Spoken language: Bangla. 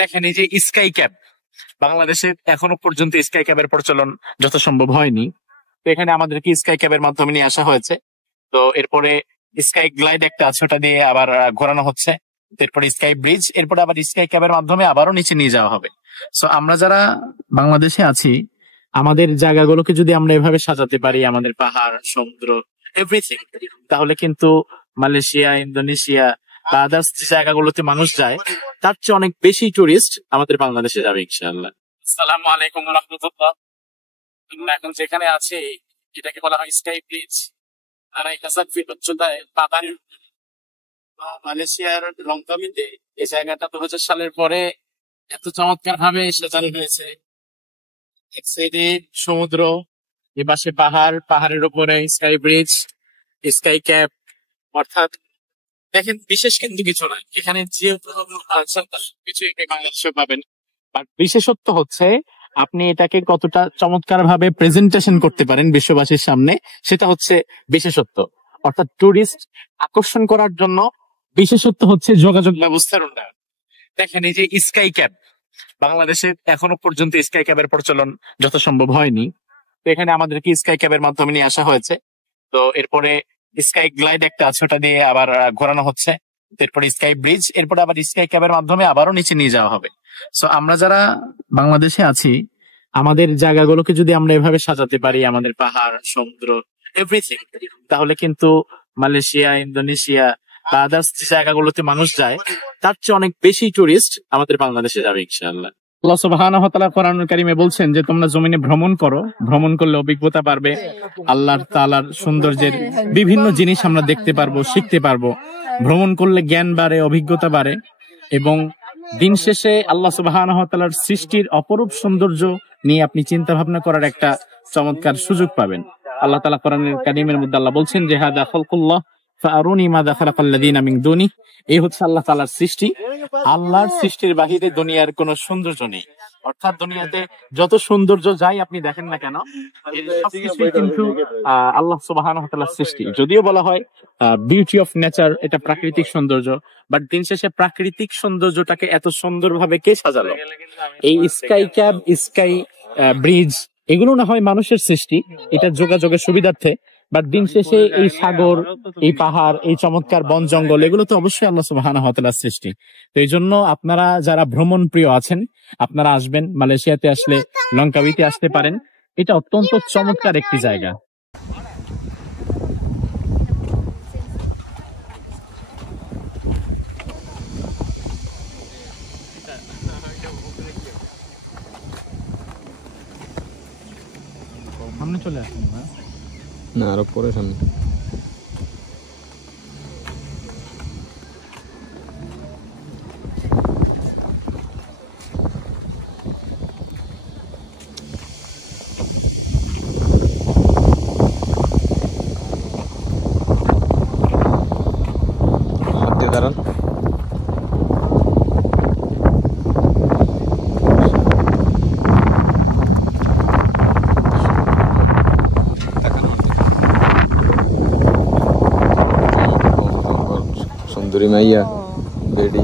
দেখেন, এই যে স্কাই ক্যাব, বাংলাদেশে এখনো পর্যন্ত স্কাই ক্যাবের প্রচলন যথাসম্ভব হয়নি। তো এখানে আমাদেরকে স্কাই ক্যাবের মাধ্যমে নিয়ে আসা হয়েছে। তো এরপরে স্কাই গ্লাইড একটা আছে, ওটা দিয়ে আবার ঘোরানো হচ্ছে। এরপরে স্কাই ব্রিজ, এরপরে আবার স্কাই ক্যাবের মাধ্যমে আবারও নিচে নিয়ে যাওয়া হবে। সো আমরা যারা বাংলাদেশে আছি, আমাদের জায়গাগুলোকে যদি আমরা এভাবে সাজাতে পারি, আমাদের পাহাড়, সমুদ্র, এভরিথিং, তাহলে কিন্তু মালয়েশিয়া, ইন্দোনেশিয়া বা আদার্স যে জায়গাগুলোতে মানুষ যায়, তার চেয়ে অনেক বেশি টুরিস্ট আমাদের বাংলাদেশে যাবে ইনশাআল্লাহ। আসসালামু আলাইকুম ওয়া রাহমাতুল্লাহ। আমরা এখন যেখানে আছি, এটাকে বলা হয় স্কাই ব্রিজ। 2,500 ফিট উচ্চতায় পাতার মালয়েশিয়ার লংকাবিতে এই জায়গাটা 2000 সালের পরে এত চমৎকার ভাবে সাজানো হয়েছে। এক সাইডে সমুদ্র, এ পাশে পাহাড়, পাহাড়ের উপরে স্কাই ব্রিজ, স্কাই ক্যাপ। অর্থাৎ দেখেন, বিশেষ কিন্তু কিছু নয়, এখানে যে কিছু বাংলাদেশে পাবেন। বাট বিশেষত্ব হচ্ছে আপনি এটাকে কতটা চমৎকার ভাবে প্রেজেন্টেশন করতে পারেন বিশ্ববাসীর সামনে, সেটা হচ্ছে বিশেষত্ব। অর্থাৎ টুরিস্ট আকর্ষণ করার জন্য বিশেষত্ব হচ্ছে যোগাযোগ ব্যবস্থার উন্নয়ন। দেখেন, এই যে স্কাই ক্যাব, বাংলাদেশে এখনো পর্যন্ত স্কাই ক্যাবের প্রচলন যথাসম্ভব হয়নি। তো এখানে আমাদেরকে স্কাই ক্যাবের মাধ্যমে নিয়ে আসা হয়েছে। তো এরপরে স্কাই গ্লাইড একটা আছে, ওটা দিয়ে আবার ঘোরানো হচ্ছে। এরপরে স্কাই ব্রিজ, এরপরে আবার স্কাই ক্যাবের মাধ্যমে আবারও নিচে নিয়ে যাওয়া হবে। সো আমরা যারা বাংলাদেশে আছি, আমাদের জায়গাগুলোকে যদি আমরা এভাবে সাজাতে পারি, আমাদের পাহাড়, সমুদ্র, এভরিথিং, তাহলে কিন্তু মালয়েশিয়া, ইন্দোনেশিয়া বা আদার্স যে জায়গাগুলোতে মানুষ যায়, তার চেয়ে অনেক বেশি টুরিস্ট আমাদের বাংলাদেশে যাবে ইনশাআল্লাহ। আল্লাহ সুবহানাহু ওয়া তাআলা কোরআনুল কারীমে বলছেন যে তোমরা জমিনে ভ্রমণ করো, ভ্রমণ করলে অভিজ্ঞতা বাড়বে, আল্লাহ তাআলার সৌন্দর্যের বিভিন্ন জিনিস আমরা দেখতে পারবো, শিখতে পারবো। ভ্রমণ করলে জ্ঞান বাড়ে, অভিজ্ঞতা বাড়ে, এবং দিন শেষে আল্লাহ সুবহানাহু ওয়া তাআলার সৃষ্টির অপরূপ সৌন্দর্য নিয়ে আপনি চিন্তা ভাবনা করার একটা চমৎকার সুযোগ পাবেন। আল্লাহ তাআলা কোরআনুল কারীমের মধ্যে আল্লাহ বলছেন যে হাদা খালকুল্লাহ ফাআরুনি মাযা খালাকাল্লাযীনা মিন দুনি। এই হচ্ছে আল্লাহ তাআলার সৃষ্টি। আল্লাহর সৃষ্টির বাহিরে দুনিয়ার কোনো সৌন্দর্য নেই। অর্থাৎ দুনিয়াতে যত সৌন্দর্য যাই আপনি দেখেন না কেন, এর সবকিছুই কিন্তু আল্লাহ সুবহানাহু ওয়া তাআলার সৃষ্টি। যদিও বলা হয় বিউটি অফ নেচার, এটা প্রাকৃতিক সৌন্দর্য, বাট দিন শেষে প্রাকৃতিক সৌন্দর্যটাকে এত সুন্দরভাবে কে সাজালো? এই স্কাই ক্যাব, স্কাই ব্রিজ, এগুলো না হয় মানুষের সৃষ্টি, এটা যোগাযোগের সুবিধার্থে, বাট দিন শেষে এই সাগর, এই পাহাড়, এই চমৎকার বন জঙ্গল, এগুলো তো অবশ্যই আল্লাহ সুবহানাহু ওয়া তাআলার সৃষ্টি। তো এই জন্য আপনারা যারা ভ্রমণ প্রিয় আছেন, আপনারা আসবেন, মালয়েশিয়াতে আসলে লংকাবিতে আসতে পারেন। এটা অত্যন্ত চমৎকার একটি জায়গা। সামনে চলে আসুন না, আরো পরে সামনে। দাঁড়ান, সুন্দরী মাইয়া বেডি।